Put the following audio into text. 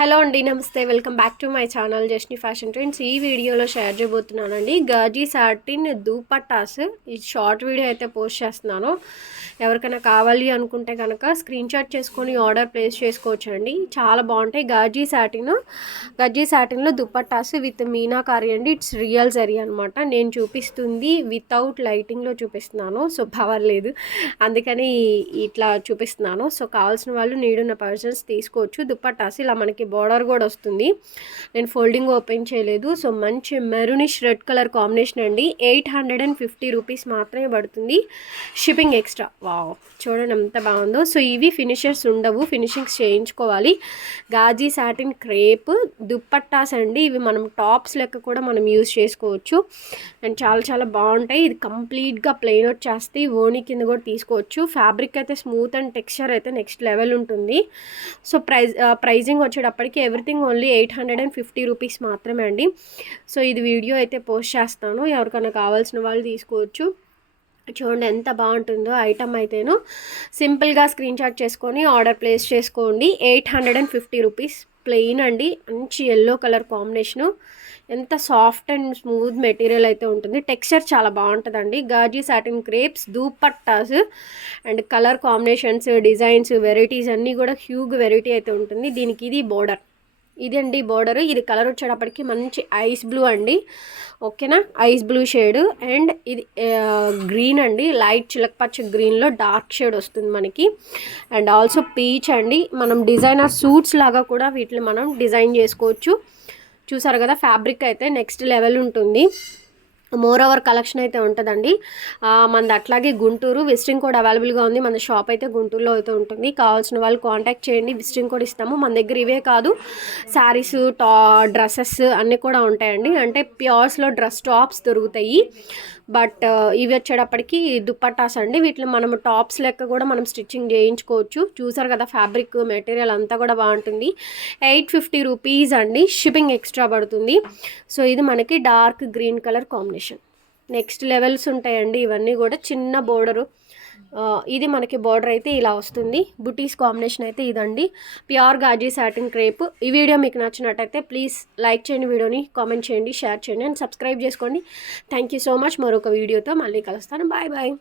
Hello అండి, నమస్తే. Welcome back to my channel Jasni fashion trends. ఈ వీడియోలో షేర్ చేయబోతున్నానండి గాజీ సాటిన్ దూపట్టాస్. ఈ షార్ట్ వీడియో అయితే పోస్ట్ చేస్తున్నాను. ఎవరికైనా కావాలి అనుకుంటే కనుక స్క్రీన్ షాట్ చేసుకొని ఆర్డర్ ప్లేస్ చేసుకోవచ్చండి. చాలా బాగుంటాయి. గాజీ సాటిన్లో దుపట్టాస్ విత్ మీనాకారి అండి. ఇట్స్ రియల్ జరీ అనమాట. నేను చూపిస్తుంది వితౌట్ లైటింగ్లో చూపిస్తున్నాను. సో పవర్ లేదు, అందుకని ఇట్లా చూపిస్తున్నాను. సో కావాల్సిన వాళ్ళు నీడున్న పర్సన్స్ తీసుకోవచ్చు. దుపట్టాస్ ఇలా మనకి బార్డర్ కూడా వస్తుంది. నేను ఫోల్డింగ్ ఓపెన్ చేయలేదు. సో మంచి మెరూనిష్ రెడ్ కలర్ కాంబినేషన్ అండి. 850 రూపీస్ మాత్రమే పడుతుంది. Shipping extra. వావ్, చూడండి ఎంత బాగుందో. సో ఇవి ఫినిషర్స్ ఉండవు, ఫినిషింగ్స్ చేయించుకోవాలి. గాజీ సాటిన్ క్రేప్ దుపట్టాస్ అండి. ఇవి మనం టాప్స్ లెక్క కూడా మనం యూజ్ చేసుకోవచ్చు. అండ్ చాలా చాలా బాగుంటాయి. ఇది కంప్లీట్గా ప్లెయిన్ వచ్చేస్తే ఓణి కింద కూడా తీసుకోవచ్చు. ఫ్యాబ్రిక్ అయితే స్మూత్ అండ్ టెక్స్చర్ అయితే నెక్స్ట్ లెవెల్ ఉంటుంది. సో ప్రైజింగ్ వచ్చేటప్పటికి ఎవ్రీథింగ్ ఓన్లీ 850 రూపీస్ మాత్రమే అండి. సో ఇది వీడియో అయితే పోస్ట్ చేస్తాను, ఎవరికైనా కావాల్సిన వాళ్ళు తీసుకోవచ్చు. చూడండి ఎంత బాగుంటుందో ఐటమ్ అయితేను. సింపుల్గా స్క్రీన్ షాట్ చేసుకొని ఆర్డర్ ప్లేస్ చేసుకోండి. 850 రూపీస్. ప్లెయిన్ అండి, మంచి ఎల్లో కలర్ కాంబినేషను. ఎంత సాఫ్ట్ అండ్ స్మూత్ మెటీరియల్ అయితే ఉంటుంది. టెక్స్చర్ చాలా బాగుంటుందండి. Gaji satin crepes dupattas and colour combinations, designs, varieties అన్నీ కూడా హ్యూగ్ వెరైటీ అయితే ఉంటుంది. దీనికి ఇది బోర్డర్, ఇదండి బోర్డర్. ఇది కలర్ వచ్చేటప్పటికి మంచి ఐస్ బ్లూ అండి. ఓకేనా, ఐస్ బ్లూ షేడ్. అండ్ ఇది గ్రీన్ అండి, లైట్ చిలకపచ్చ గ్రీన్లో డార్క్ షేడ్ వస్తుంది మనకి. అండ్ ఆల్సో పీచ్ అండి. మనం డిజైనర్ సూట్స్ లాగా కూడా వీటిని మనం డిజైన్ చేసుకోవచ్చు. చూసారు కదా, ఫ్యాబ్రిక్ అయితే నెక్స్ట్ లెవెల్ ఉంటుంది. మోర్ ఓవర్ కలెక్షన్ అయితే ఉంటుందండి. మనది అట్లాగే గుంటూరు విజిటింగ్ కోడ్ అవైలబుల్గా ఉంది. మన షాప్ అయితే గుంటూరులో అయితే ఉంటుంది. కావాల్సిన వాళ్ళు కాంటాక్ట్ చేయండి, విజిటింగ్ కోడ్ ఇస్తాము. మన దగ్గర ఇవే కాదు, శారీస్, డ్రెస్సెస్ అన్నీ కూడా ఉంటాయండి. అంటే ప్యూర్స్లో డ్రెస్ టాప్స్ దొరుకుతాయి. బట్ ఇవి వచ్చేటప్పటికి దుపట్టాస్ అండి. వీటిని మనం టాప్స్ లెక్క కూడా మనం స్టిచ్చింగ్ చేయించుకోవచ్చు. చూసారు కదా, ఫ్యాబ్రిక్ మెటీరియల్ అంతా కూడా బాగుంటుంది. 850 రూపీస్ అండి. షిప్పింగ్ ఎక్స్ట్రా పడుతుంది. సో ఇది మనకి dark green colour combination. Next levels ఉంటాయండి. ఇవన్నీ కూడా చిన్న బోర్డరు. ఇది మనకి బార్డర్ అయితే ఇలా వస్తుంది. బుటీస్ కాంబినేషన్ అయితే ఇదండి. ప్యూర్ గాజీ సాటిన్ క్రేప్. ఈ వీడియో మీకు నచ్చినట్టయితే ప్లీజ్ లైక్ చేయండి, వీడియోని కామెంట్ చేయండి, షేర్ చేయండి అండ్ సబ్స్క్రైబ్ చేసుకోండి. Thank you so much. మరొక వీడియోతో మళ్ళీ కలుస్తాను. Bye bye.